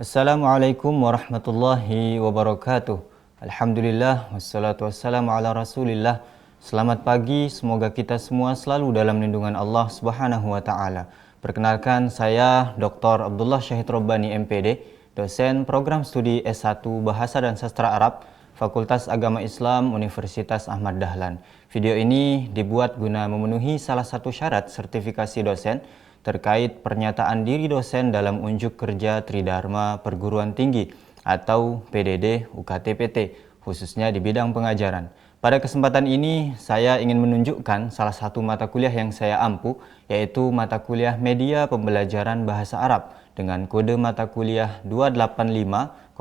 Assalamualaikum warahmatullahi wabarakatuh. Alhamdulillah, wassalatu wassalamu ala rasulillah. Selamat pagi, semoga kita semua selalu dalam lindungan Allah Subhanahu wa ta'ala. Perkenalkan, saya Dr. Abdullah Syahid Robbani MPD, dosen program studi S1 Bahasa dan Sastra Arab, Fakultas Agama Islam Universitas Ahmad Dahlan. Video ini dibuat guna memenuhi salah satu syarat sertifikasi dosen terkait pernyataan diri dosen dalam unjuk kerja Tridharma Perguruan Tinggi atau PDD UKT-PT, khususnya di bidang pengajaran. Pada kesempatan ini, saya ingin menunjukkan salah satu mata kuliah yang saya ampu, yaitu mata kuliah Media Pembelajaran Bahasa Arab dengan kode mata kuliah 2850221.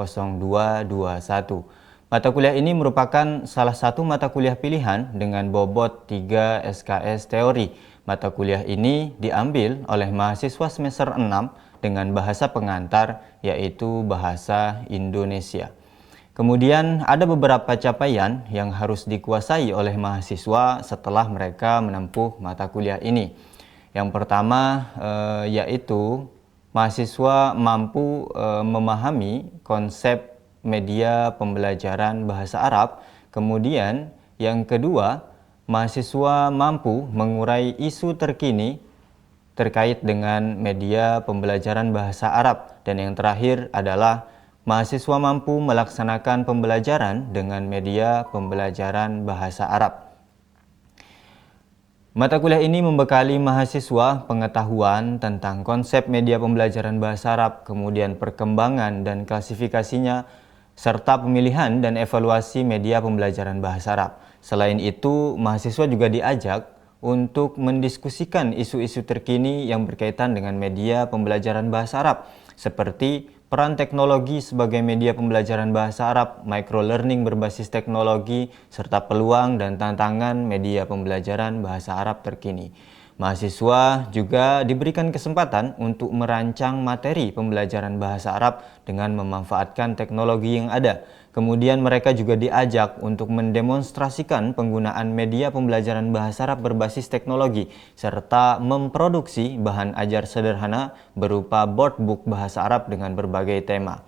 Mata kuliah ini merupakan salah satu mata kuliah pilihan dengan bobot 3 SKS teori. Mata kuliah ini diambil oleh mahasiswa semester 6 dengan bahasa pengantar, yaitu bahasa Indonesia. Kemudian ada beberapa capaian yang harus dikuasai oleh mahasiswa setelah mereka menempuh mata kuliah ini. Yang pertama yaitu mahasiswa mampu memahami konsep media pembelajaran bahasa Arab. Kemudian yang kedua, mahasiswa mampu mengurai isu terkini terkait dengan media pembelajaran bahasa Arab. Dan yang terakhir adalah mahasiswa mampu melaksanakan pembelajaran dengan media pembelajaran bahasa Arab. Mata kuliah ini membekali mahasiswa pengetahuan tentang konsep media pembelajaran bahasa Arab, kemudian perkembangan dan klasifikasinya, serta pemilihan dan evaluasi media pembelajaran bahasa Arab. Selain itu, mahasiswa juga diajak untuk mendiskusikan isu-isu terkini yang berkaitan dengan media pembelajaran bahasa Arab, seperti peran teknologi sebagai media pembelajaran bahasa Arab, microlearning berbasis teknologi, serta peluang dan tantangan media pembelajaran bahasa Arab terkini. Mahasiswa juga diberikan kesempatan untuk merancang materi pembelajaran bahasa Arab dengan memanfaatkan teknologi yang ada. Kemudian mereka juga diajak untuk mendemonstrasikan penggunaan media pembelajaran bahasa Arab berbasis teknologi, serta memproduksi bahan ajar sederhana berupa board book bahasa Arab dengan berbagai tema.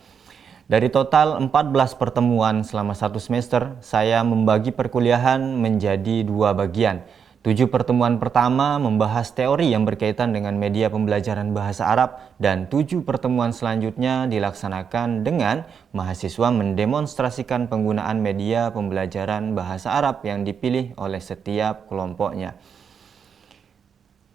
Dari total 14 pertemuan selama satu semester, saya membagi perkuliahan menjadi 2 bagian. 7 pertemuan pertama membahas teori yang berkaitan dengan media pembelajaran bahasa Arab, dan 7 pertemuan selanjutnya dilaksanakan dengan mahasiswa mendemonstrasikan penggunaan media pembelajaran bahasa Arab yang dipilih oleh setiap kelompoknya.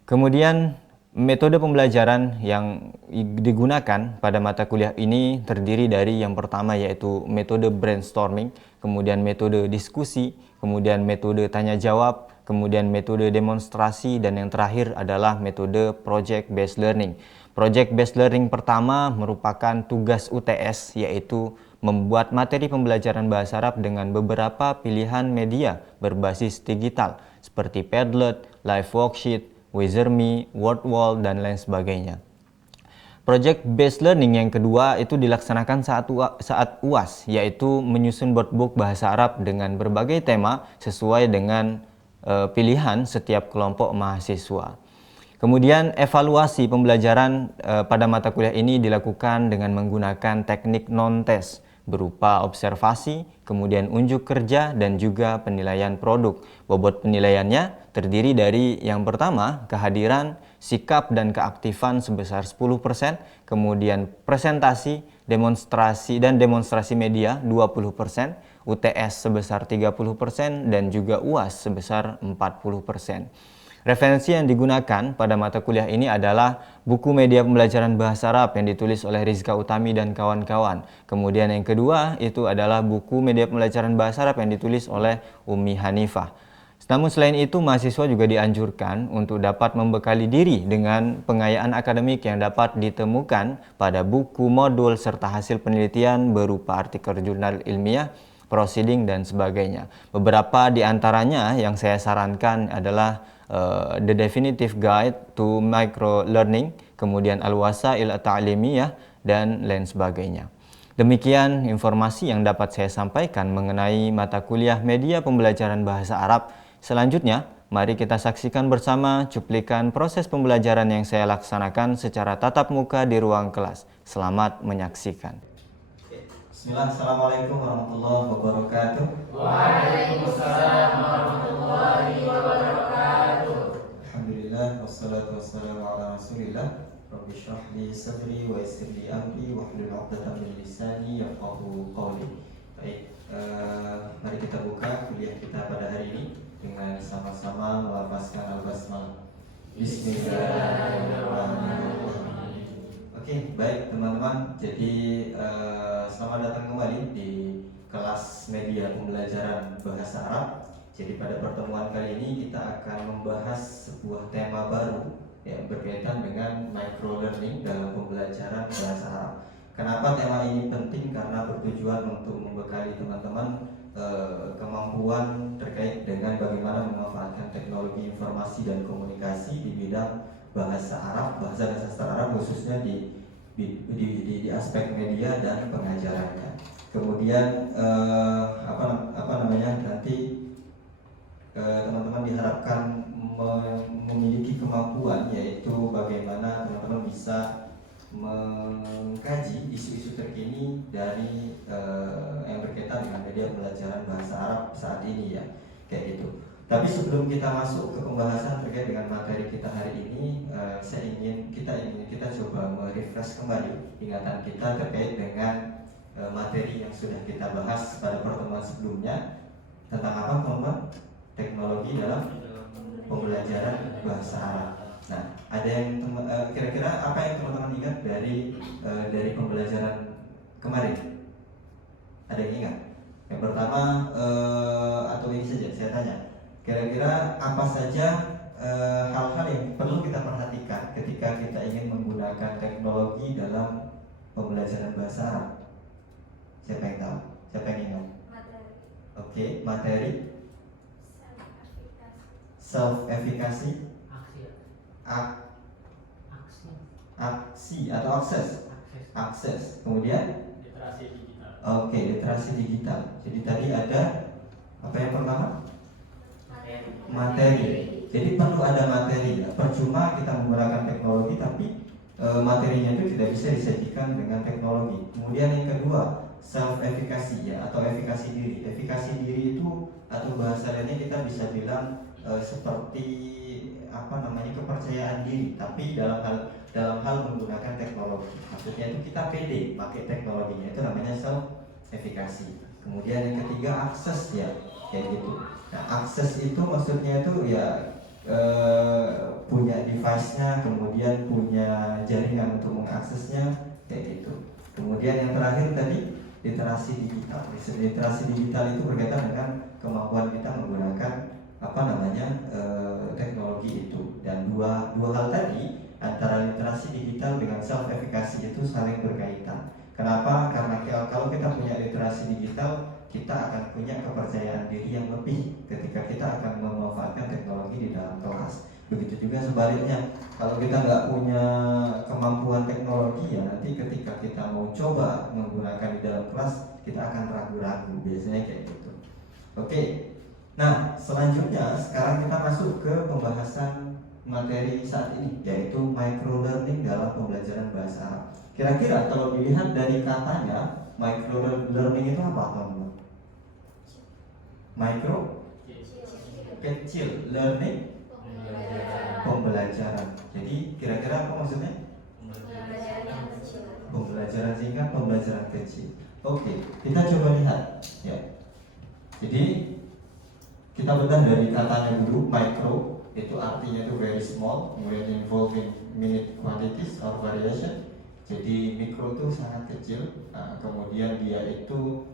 Kemudian metode pembelajaran yang digunakan pada mata kuliah ini terdiri dari yang pertama yaitu metode brainstorming, kemudian metode diskusi, kemudian metode tanya jawab, kemudian metode demonstrasi, dan yang terakhir adalah metode project based learning. Project based learning pertama merupakan tugas UTS, yaitu membuat materi pembelajaran bahasa Arab dengan beberapa pilihan media berbasis digital seperti Padlet, Live Worksheet, Wizardme, Wordwall, dan lain sebagainya. Project based learning yang kedua itu dilaksanakan saat UAS, yaitu menyusun board book bahasa Arab dengan berbagai tema sesuai dengan pilihan setiap kelompok mahasiswa. Kemudian evaluasi pembelajaran pada mata kuliah ini dilakukan dengan menggunakan teknik non-tes berupa observasi, kemudian unjuk kerja, dan juga penilaian produk. Bobot penilaiannya terdiri dari yang pertama, kehadiran, sikap, dan keaktifan sebesar 10%, kemudian presentasi, demonstrasi media 20%, UTS sebesar 30%, dan juga UAS sebesar 40%. Referensi yang digunakan pada mata kuliah ini adalah buku media pembelajaran bahasa Arab yang ditulis oleh Rizka Utami dan kawan-kawan. Kemudian yang kedua itu adalah buku media pembelajaran bahasa Arab yang ditulis oleh Umi Hanifah. Namun selain itu, mahasiswa juga dianjurkan untuk dapat membekali diri dengan pengayaan akademik yang dapat ditemukan pada buku, modul, serta hasil penelitian berupa artikel jurnal ilmiah, proceeding, dan sebagainya. Beberapa di antaranya yang saya sarankan adalah The Definitive Guide to Microlearning, kemudian Al-Wasail At-Ta'limiyah, dan lain sebagainya. Demikian informasi yang dapat saya sampaikan mengenai mata kuliah media pembelajaran bahasa Arab. Selanjutnya, Mari kita saksikan bersama cuplikan proses pembelajaran yang saya laksanakan secara tatap muka di ruang kelas. Selamat menyaksikan. Bismillah, Assalamualaikum warahmatullahi wabarakatuh. Waalaikumsalam warahmatullahi wabarakatuh. Alhamdulillah, wassalatu wassalamu ala rasulillah. Rabbi shrah li sadri wa yassir li amri wahlul 'uqdatam min lisani yafqahu qawli. Baik, mari kita buka kuliah kita pada hari ini dengan sama-sama melafazkan al-basmalah. Bismillahirrahmanirrahim. Oke, baik teman-teman. Jadi selamat datang kembali di kelas media pembelajaran bahasa Arab. Jadi pada pertemuan kali ini kita akan membahas sebuah tema baru yang berkaitan dengan micro learning dalam pembelajaran bahasa Arab. Kenapa tema ini penting? Karena bertujuan untuk membekali teman-teman kemampuan terkait dengan bagaimana memanfaatkan teknologi informasi dan komunikasi di bidang bahasa Arab, bahasa dan sastra Arab, khususnya di aspek media dan pengajarannya. Kemudian nanti teman-teman diharapkan memiliki kemampuan, yaitu bagaimana teman-teman bisa mengkaji isu-isu terkini dari yang berkaitan dengan media pembelajaran bahasa Arab saat ini, ya, kayak gitu. Tapi sebelum kita masuk ke pembahasan terkait dengan materi kita hari ini, kita coba merefresh kembali ingatan kita terkait dengan materi yang sudah kita bahas pada pertemuan sebelumnya. Tentang apa, teman-teman? Teknologi dalam pembelajaran bahasa Arab. Nah, ada yang kira-kira apa yang teman-teman ingat dari pembelajaran kemarin? Ada yang ingat? Yang pertama, atau ini saja saya tanya, kira-kira apa saja hal-hal yang perlu kita perhatikan ketika kita ingin menggunakan teknologi dalam pembelajaran bahasa Arab? Siapa yang tahu? Siapa yang ingat? Materi. Oke, materi. Self-efficacy. Aksi atau akses. Kemudian literasi digital. Oke, literasi digital. Jadi tadi ada apa yang pertama? Materi. Jadi perlu ada materi, ya. Percuma kita menggunakan teknologi tapi materinya itu tidak bisa disajikan dengan teknologi. Kemudian yang kedua, self-efficacy, ya, atau efikasi diri. Efikasi diri itu atau bahasa lainnya kita bisa bilang seperti kepercayaan diri, tapi dalam hal menggunakan teknologi. Maksudnya itu kita pede pakai teknologinya, itu namanya self-efficacy. Kemudian yang ketiga, akses, ya, kayak gitu. Nah, akses itu maksudnya itu ya punya device-nya, kemudian punya jaringan untuk mengaksesnya, kayak gitu. Kemudian yang terakhir tadi, literasi digital. Literasi digital itu berkaitan dengan kemampuan kita menggunakan teknologi itu. Dan dua hal tadi, antara literasi digital dengan self-efficacy, itu saling berkaitan. Kenapa? Karena kalau kita punya literasi digital, kita akan punya kepercayaan diri yang lebih ketika kita akan memanfaatkan teknologi di dalam kelas. Begitu juga sebaliknya, kalau kita nggak punya kemampuan teknologi, ya nanti ketika kita mau coba menggunakan di dalam kelas, kita akan ragu-ragu, biasanya kayak gitu. Oke. Nah, selanjutnya sekarang kita masuk ke pembahasan materi saat ini, yaitu micro learning dalam pembelajaran bahasa Arab. Kira-kira kalau dilihat dari katanya, micro learning itu apa, teman-teman? Micro, kecil, learning, pembelajaran. Jadi kira-kira apa maksudnya? Pembelajaran singkat, pembelajaran kecil. Oke, kita coba lihat, ya. Jadi kita bedah dari katanya dulu. Micro itu artinya itu very small, kemudian involving minute quantities or variation. Jadi mikro itu sangat kecil, kemudian dia itu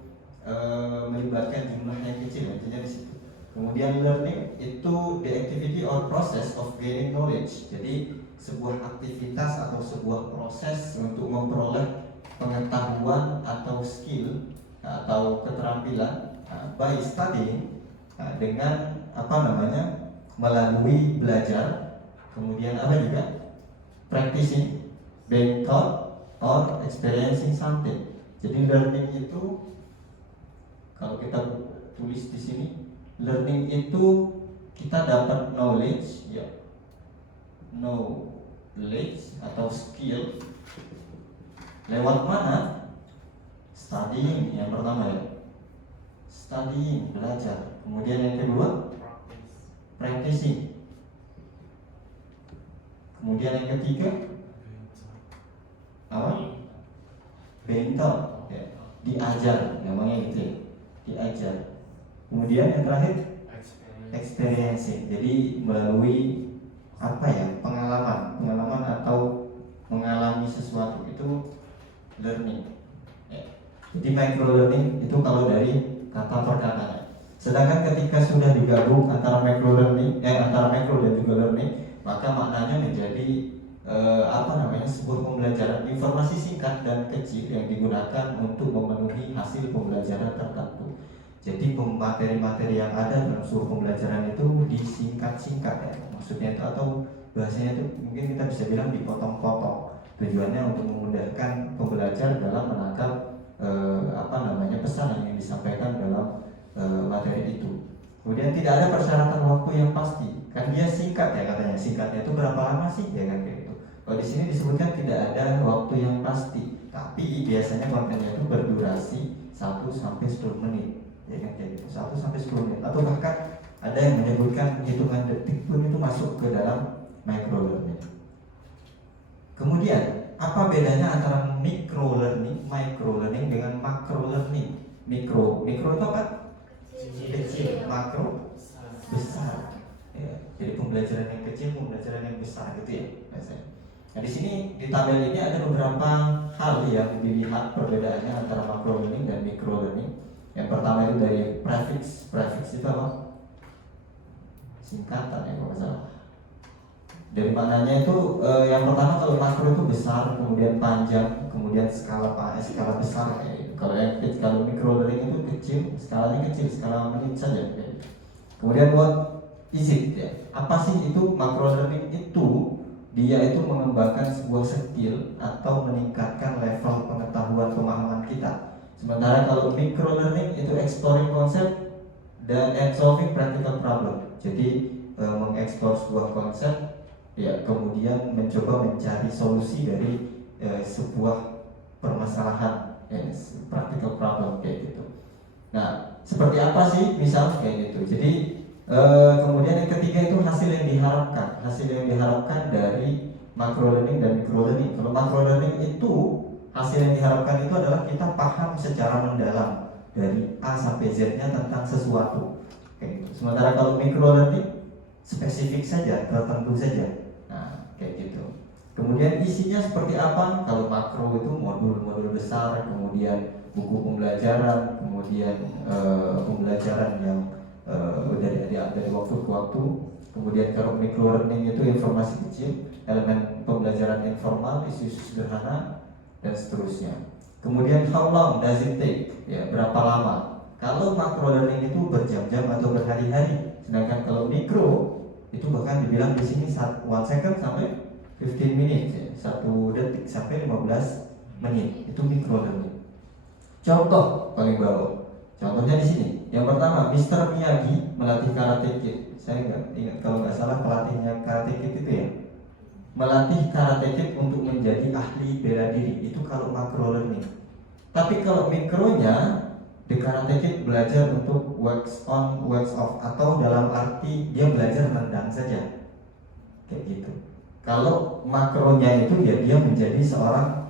melibatkan jumlah yang kecil, intinya di situ. Kemudian learning itu the activity or process of gaining knowledge. Jadi sebuah aktivitas atau sebuah proses untuk memperoleh pengetahuan atau skill atau keterampilan by studying, dengan melalui belajar, kemudian practicing, being taught or experiencing something. Jadi learning itu, kalau kita tulis di sini, learning itu kita dapat knowledge, ya, knowledge atau skill lewat mana? Studying yang pertama ya, studying, belajar. Kemudian yang kedua, practicing. Kemudian yang ketiga, apa? Being taught, ya, diajar, namanya gitu ya, diajar. Kemudian yang terakhir, experiencing. Jadi melalui apa ya, pengalaman atau mengalami sesuatu itu learning. Ya. Jadi micro learning itu kalau dari kata perkataannya. Sedangkan ketika sudah digabung antara micro learning, antara micro dan juga learning, maka maknanya menjadi sebuah pembelajaran informasi singkat dan kecil yang digunakan untuk memenuhi hasil pembelajaran tertentu. Jadi materi-materi yang ada dalam sebuah pembelajaran itu disingkat-singkat ya, maksudnya itu, atau bahasanya itu mungkin kita bisa bilang dipotong-potong. Tujuannya untuk memudahkan pembelajar dalam menangkap pesan yang ingin disampaikan dalam materi itu. Kemudian tidak ada persyaratan waktu yang pasti, kan dia singkat ya katanya. Singkatnya itu berapa lama sih ya kan kayak gitu. Kalau di sini disebutkan tidak ada waktu yang pasti, tapi biasanya kontennya itu berdurasi 1 sampai 10 menit. Ya kan kayak gitu, 1 sampai 10 menit, atau bahkan ada yang menyebutkan hitungan detik pun itu masuk ke dalam micro learning. Kemudian apa bedanya antara micro learning dengan macro learning? Mikro itu apa? Kecil, makro besar. Ya, jadi pembelajaran yang kecil, pembelajaran yang besar gitu ya biasanya. Nah di sini di tabel ini ada beberapa hal yang dilihat perbedaannya antara macro learning dan micro learning. Yang pertama itu dari prefix itu apa? Singkatan ya kalau nggak salah. Dari mananya itu yang pertama kalau makro itu besar, kemudian panjang, kemudian skala besar kayak gitu. Kalau micro learning itu kecil, skalanya kecil, skala menit saja kayak gitu. Kemudian what is it ya? Apa sih itu macro learning itu? Dia itu mengembangkan sebuah skill atau meningkatkan level pengetahuan pemahaman kita. Sementara kalau micro learning itu exploring concept and solving practical problem. Jadi mengeksplor sebuah konsep, ya, kemudian mencoba mencari solusi dari sebuah permasalahan, practical problem kayak gitu. Nah, seperti apa sih misal kayak gitu. Jadi kemudian yang ketiga itu hasil yang diharapkan dari macro learning dan micro learning. Kalau macro learning itu hasil yang diharapkan itu adalah kita paham secara mendalam dari A sampai Z-nya tentang sesuatu kayak gitu. Sementara kalau micro learning spesifik saja, tertentu saja. Nah, kayak gitu. Kemudian isinya seperti apa? Kalau makro itu modul-modul besar, kemudian buku pembelajaran, kemudian pembelajaran yang dari waktu ke waktu. Kemudian kalau micro learning itu informasi kecil, elemen pembelajaran informal, isu sederhana, dan seterusnya. Kemudian how long does it take? Ya, berapa lama? Kalau macro learning itu berjam-jam atau berhari-hari, sedangkan kalau micro itu bahkan dibilang di sini 1 second sampai 15 minutes ya, 1 detik sampai 15 menit itu micro learning. Contoh paling bawah. Contohnya di sini. Yang pertama, Mr. Miyagi melatih Karate Kid. Saya nggak ingat, kalau nggak salah pelatihnya Karate Kid itu ya, melatih Karate Kid untuk menjadi ahli bela diri. Itu kalau macro learning. Tapi kalau mikronya, The Karate Kid belajar untuk wax on, wax off, atau dalam arti dia belajar nendang saja, kayak gitu. Kalau makronya itu ya dia menjadi seorang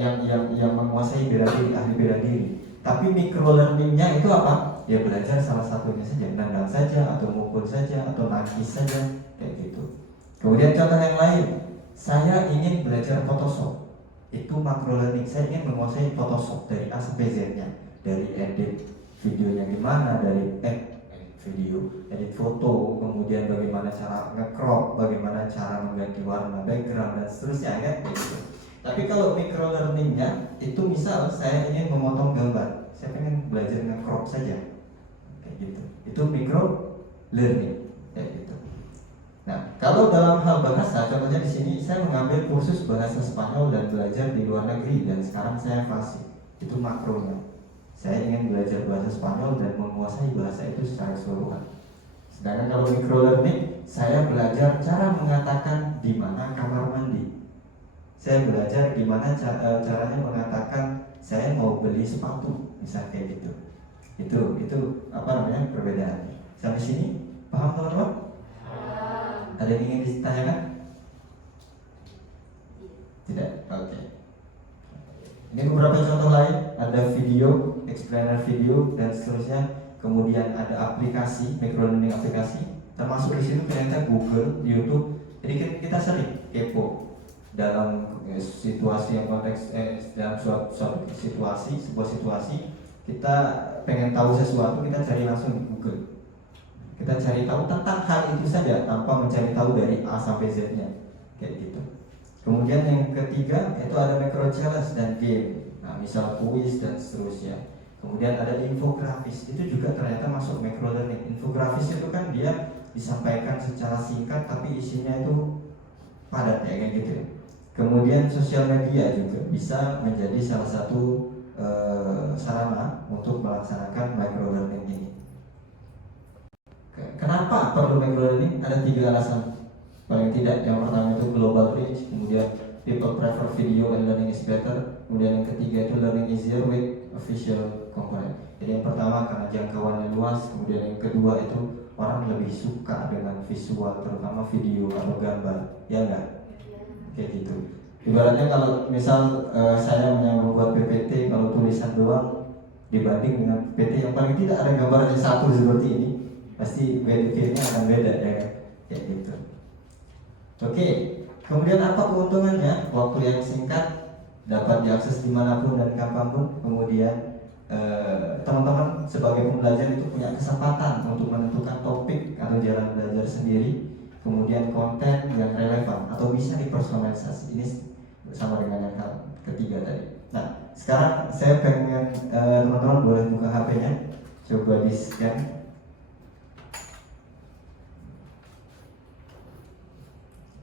yang menguasai bela diri, ahli bela diri. Tapi micro learningnya itu apa? Dia belajar salah satunya saja, nendang saja, atau mukul saja, atau nangkis saja, kayak gitu. Kemudian contoh yang lain, saya ingin belajar Photoshop. Itu macro learning, saya ingin menguasai Photoshop dari A sampai Z-nya, dari edit videonya gimana, dari edit foto, kemudian bagaimana cara nge-crop, bagaimana cara mengganti warna background dan seterusnya kan gitu. Tapi kalau micro learningnya itu misal saya ingin memotong gambar, saya pengen belajar nge-crop saja, kayak gitu. Itu micro learning, kayak gitu. Nah, kalau dalam hal bahasa, contohnya di sini saya mengambil kursus bahasa Spanyol dan belajar di luar negeri dan sekarang saya fasih. Itu makronya. Saya ingin belajar bahasa Spanyol dan menguasai bahasa itu secara keseluruhan. Sedangkan kalau micro learning, saya belajar cara mengatakan di mana kamar mandi. Saya belajar gimana caranya mengatakan saya mau beli sepatu, misalnya kayak gitu. Itu apa namanya perbedaannya. Sampai sini paham teman-teman? Ada yang ingin ditanyakan? Tidak. Oke. Ini beberapa contoh lain. Ada video, explainer video dan seterusnya. Kemudian ada aplikasi, micro learning aplikasi. Termasuk di situ ternyata Google, YouTube. Jadi kan kita sering kepo dalam situasi yang konteks dalam suatu situasi, sebuah situasi kita pengen tahu sesuatu, kita cari langsung di Google. Kita cari tahu tentang hal itu saja tanpa mencari tahu dari A sampai Z-nya, kayak gitu. Kemudian yang ketiga itu ada micro challenge dan game. Nah, misal kuis dan seterusnya. Kemudian ada infografis, itu juga ternyata masuk micro learning. Infografis itu kan dia disampaikan secara singkat tapi isinya itu padat ya, kayak gitu. Kemudian sosial media juga bisa menjadi salah satu sarana untuk melaksanakan micro learning ini. Kenapa perlu micro learning? Ada 3 alasan paling tidak. Yang pertama itu global reach, kemudian people prefer video and learning is better, kemudian yang ketiga itu learning easier with official component. Jadi yang pertama karena jangkauannya luas, kemudian yang kedua itu orang lebih suka dengan visual, terutama video atau gambar, ya enggak? Kayak gitu. Ibaratnya kalau misal saya membuat PPT, kalau tulisan doang dibanding dengan PPT yang paling tidak ada gambarnya satu seperti ini, pasti benefitnya akan beda ya, kayak gitu. Oke, kemudian apa keuntungannya? Waktu yang singkat, dapat diakses dimanapun dan kapanpun. Kemudian teman-teman sebagai pembelajar itu punya kesempatan untuk menentukan topik atau jalan belajar sendiri. Kemudian konten yang relevan atau bisa dipersonalisasi. Ini sama dengan yang ketiga tadi. Nah, sekarang saya pengen teman-teman boleh buka HP-nya, coba di scan.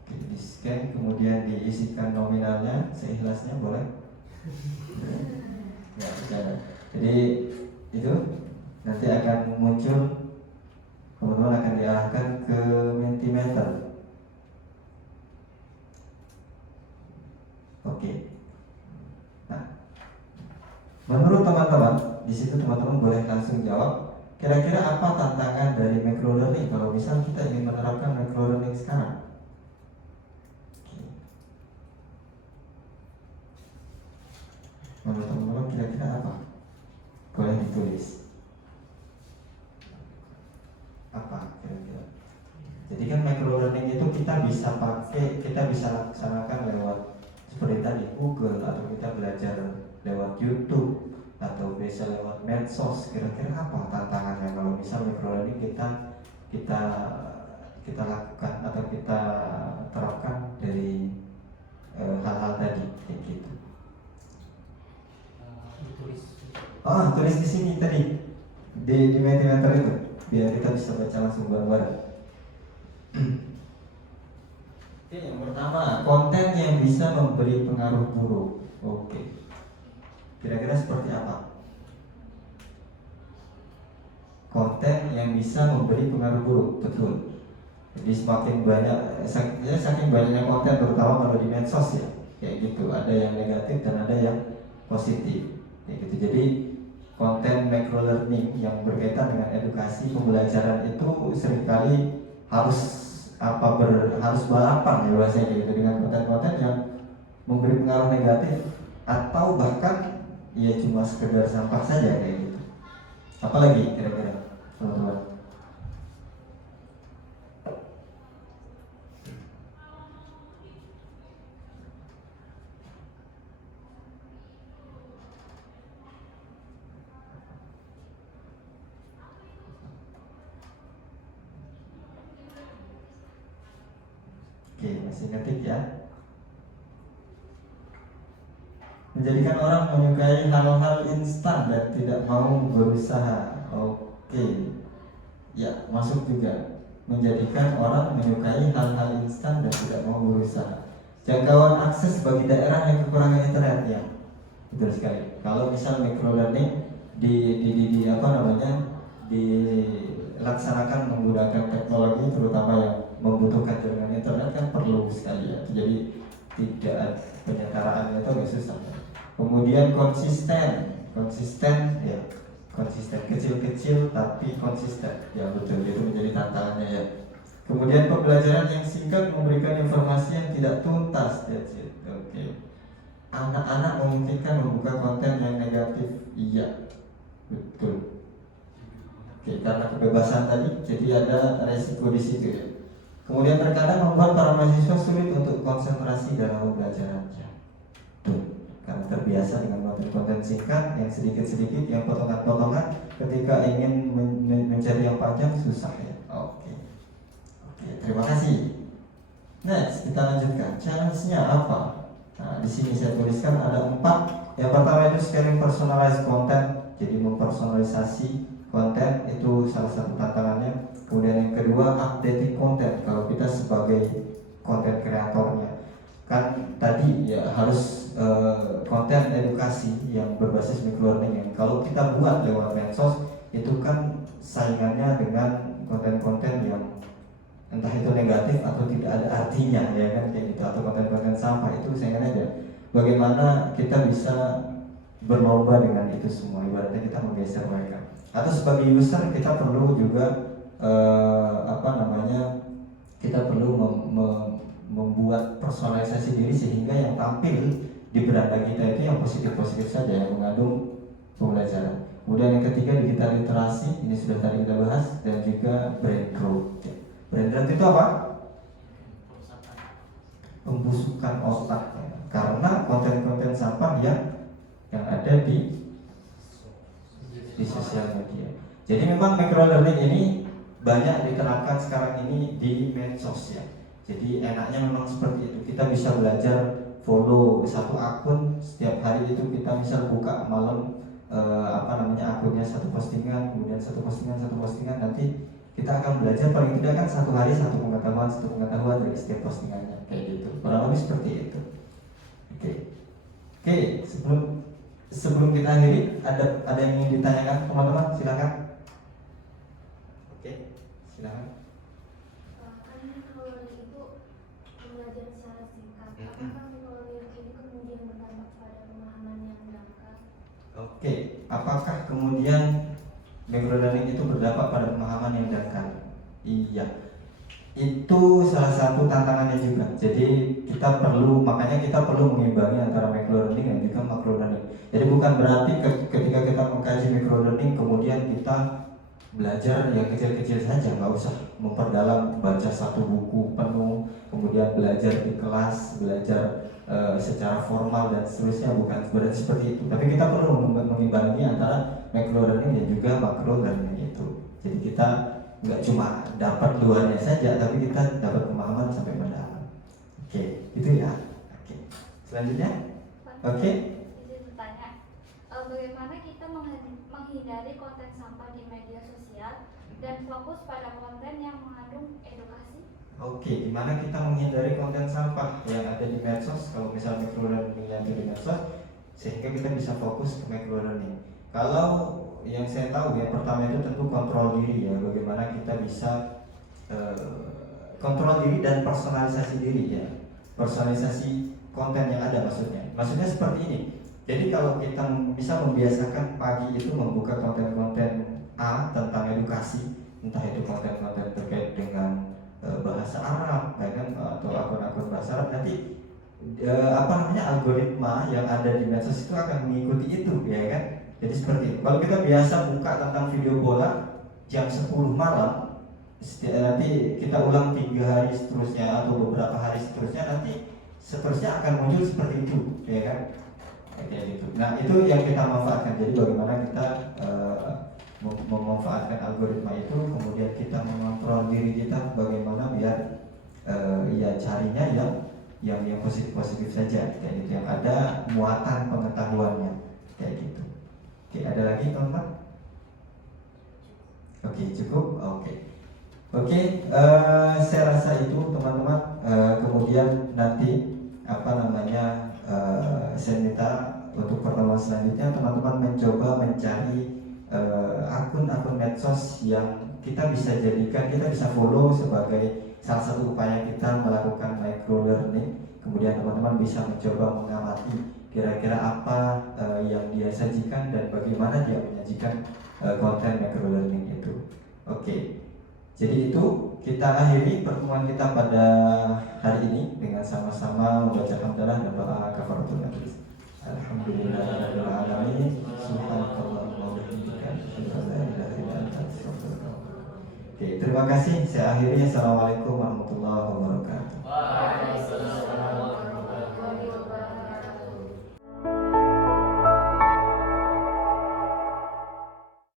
Oke, di scan, kemudian diisikan nominalnya, seikhlasnya boleh. Ya, bercanda. Jadi itu nanti akan muncul, teman-teman akan diarahkan ke Mentimeter. Oke. Nah, menurut teman-teman, di situ teman-teman boleh langsung jawab. Kira-kira apa tantangan dari micro learning kalau misal kita ingin menerapkan micro learning sekarang? Menurut teman-teman kira-kira apa? Boleh ditulis. Apa kira-kira? Jadi kan micro learning itu kita bisa pakai, kita bisa laksanakan lewat seperti tadi Google, atau kita belajar lewat YouTube, atau bisa lewat medsos. Kira-kira apa tantangannya kalau misal micro learning kita lakukan atau kita terapkan dari hal-hal tadi kayak gitu. Tulis di sini tadi di Mentimeter itu biar kita bisa baca langsung bareng-bareng. Oke, yang pertama, konten yang bisa memberi pengaruh buruk. Oke. Kira-kira seperti apa? Konten yang bisa memberi pengaruh buruk, betul. Jadi saking banyaknya konten, terutama kalau di medsos ya, kayak gitu. Ada yang negatif dan ada yang positif, kayak gitu. Jadi konten micro learning yang berkaitan dengan edukasi pembelajaran itu seringkali harus balapan ya bahasanya gitu, dengan konten-konten yang memberi pengaruh negatif atau bahkan ya cuma sekedar sampah saja kayak gitu. Apalagi kira-kira teman-teman? Oke, masih ngetik ya. Menjadikan orang menyukai hal-hal instan dan tidak mau berusaha. Oke, ya masuk juga. Menjadikan orang menyukai hal-hal instan dan tidak mau berusaha. Jangkauan akses bagi daerah yang kekurangan internet ya. Betul sekali. Kalau misal micro learning di laksanakan menggunakan teknologi, terutama yang membutuhkan jaringan internet kan perlu sekali ya. Jadi tidak penyetaraannya itu agak susah. Kemudian konsisten ya, konsisten kecil-kecil tapi konsisten ya, betul, itu menjadi tantangannya ya. Kemudian pembelajaran yang singkat memberikan informasi yang tidak tuntas. That's it. Oke. Anak-anak memungkinkan membuka konten yang negatif. Iya, betul. Oke, karena kebebasan tadi, jadi ada resiko di situ ya. Kemudian terkadang membuat para mahasiswa sulit untuk konsentrasi dalam pembelajarannya. Betul. Karena terbiasa dengan konten-konten singkat yang sedikit-sedikit, yang potongan-potongan, ketika ingin mencari yang panjang susah ya. Oke. Terima kasih. Next, kita lanjutkan. Challenge-nya apa? Nah, di sini saya tuliskan ada 4. Yang pertama itu sharing personalized content, jadi mempersonalisasi konten itu salah satu tantangannya. Kemudian yang kedua updating content, kalau kita sebagai konten kreatornya kan tadi ya harus konten edukasi yang berbasis microlearning yang kalau kita buat lewat medsos itu kan saingannya dengan konten-konten yang entah itu negatif atau tidak ada artinya ya kan, kayak gitu, atau konten-konten sampah itu saingannya aja. Bagaimana kita bisa berlomba dengan itu semua, ibaratnya kita menggeser mereka. Atau sebagai user kita perlu juga kita perlu membuat personalisasi diri sehingga yang tampil di beranda kita itu yang positif-positif saja, yang mengandung pembelajaran. Kemudian yang ketiga digital literasi, ini sudah tadi kita bahas, dan juga brand growth. Brand growth itu apa? Pembusukan otak ya. Karena konten-konten sampah yang ada di sosial media. Jadi memang microlearning ini banyak diterapkan sekarang ini di medsos ya. Jadi enaknya memang seperti itu. Kita bisa belajar follow satu akun setiap hari, itu kita misal buka malam akunnya satu postingan, kemudian satu postingan, nanti kita akan belajar paling tidak kan satu hari satu pengetahuan dari setiap postingannya, kayak gitu. Kurang lebih seperti itu. Oke, sebelum kita akhiri, ada yang ingin ditanyakan teman-teman, silakan. Oke, silakan. Kan microlearning itu belajar secara singkat. Apakah microlearning ini kemudian berdampak pada pemahaman yang dangkal? Oke, apakah kemudian microlearning itu berdampak pada pemahaman yang dangkal? Iya, itu salah satu tantangannya juga. Jadi makanya kita perlu mengimbangi antara microlearning dan juga macrolearning. Jadi bukan berarti ketika kita mengkaji microlearning kemudian kita belajar yang kecil-kecil saja, nggak usah memperdalam, baca satu buku penuh, kemudian belajar di kelas, belajar secara formal dan seterusnya, bukan berarti seperti itu. Tapi kita perlu mengimbangi antara microlearning dan juga macrolearning itu. Jadi kita nggak cuma dapat luarnya saja, tapi kita dapat pemahaman sampai mendalam. Oke, itu ya. Oke. Selanjutnya, oke. Izin bertanya, bagaimana kita menghindari konten sampah di media sosial dan fokus pada konten yang mengandung edukasi? Oke, gimana kita menghindari konten sampah yang ada di medsos? Kalau misalnya microlearning-nya ada di medsos, sehingga kita bisa fokus ke microlearning. Kalau yang saya tahu yang pertama itu tentu kontrol diri ya, bagaimana kita bisa kontrol diri dan personalisasi diri ya, personalisasi konten yang ada maksudnya seperti ini. Jadi kalau kita bisa membiasakan pagi itu membuka konten-konten A tentang edukasi, entah itu konten-konten terkait dengan bahasa Arab ya kan, atau akun-akun bahasa Arab, nanti algoritma yang ada di medsos itu akan mengikuti itu ya kan. Jadi seperti itu. Kalau kita biasa buka tentang video bola jam 10 malam, nanti kita ulang 3 hari seterusnya atau beberapa hari seterusnya, nanti seterusnya akan muncul seperti itu, ya kan? Kayak gitu. Nah itu yang kita manfaatkan. Jadi bagaimana kita memanfaatkan algoritma itu, kemudian kita mengontrol diri kita bagaimana biar carinya yang positif saja, kayak gitu, yang ada muatan pengetahuannya, kayak gitu. Oke, ada lagi teman-teman? Oke, cukup? Oke, saya rasa itu teman-teman. Kemudian nanti saya minta untuk pertemuan selanjutnya teman-teman mencoba mencari akun-akun medsos yang kita bisa jadikan, kita bisa follow sebagai salah satu upaya kita melakukan micro learning. Kemudian teman-teman bisa mencoba mengamati kira-kira apa yang dia sajikan dan bagaimana dia menyajikan konten micro learning itu. Oke. Jadi itu kita akhiri pertemuan kita pada hari ini dengan sama-sama membaca hamdalah dan doa kafaratul majlis. Alhamdulillahirabbil alamin. Subhanakallahumma wa bihamdika asyhadu an la ilaha illa anta astaghfiruka wa atubu ilaik. Oke, terima kasih. Saya akhiri. Assalamualaikum warahmatullahi wabarakatuh.